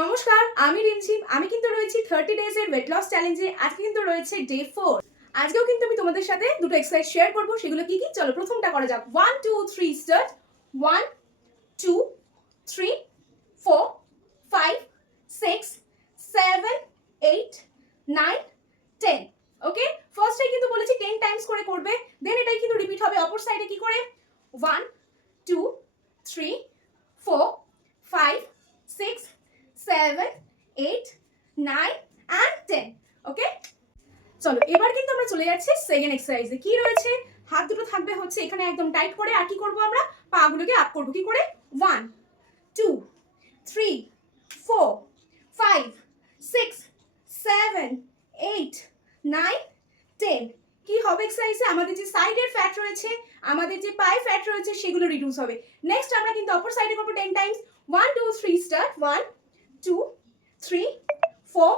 নমস্কার, আমি রিমঝিম। আমি কিন্তু রয়েছি 30 ডেজ এর ওয়েট লস চ্যালেঞ্জে। আজকে কিন্তু রয়েছে ডে 4। আজকেও কিন্তু আমি তোমাদের সাথে দুটো এক্সারসাইজ শেয়ার করব। সেগুলো কি কি? চলো প্রথমটা করা যাক। 1 2 3 স্টার্ট। 1 2 3 4 5 6 7 8 9 10। ওকে, ফার্স্টে কিন্তু বলেছি 10 টাইমস করে করবে, দেন এটাই কিন্তু রিপিট হবে অপর সাইডে। কি করে? 1 2 3 4 5 6 7 8 9 and 10। ওকে, চলো এবার কিন্তু আমরা চলে যাচ্ছি সেকেন্ড এক্সারসাইজে। কি রয়েছে? হাত দুটো থাকবে হচ্ছে এখানে একদম টাইট করে। আর কি করব আমরা? পাগুলোকে আপ করব। কি করে? 1 2 3 4 5 6 7 8 9 10। কি হবে এক্সারসাইজে? আমাদের যে সাইডের ফ্যাট রয়েছে, আমাদের যে পায়ে ফ্যাট রয়েছে, সেগুলো রিডিউস হবে। নেক্সট আমরা কিন্তু অপর সাইডে করব 10 টাইমস। 1 2 3 স্টার্ট। 1 2 3 4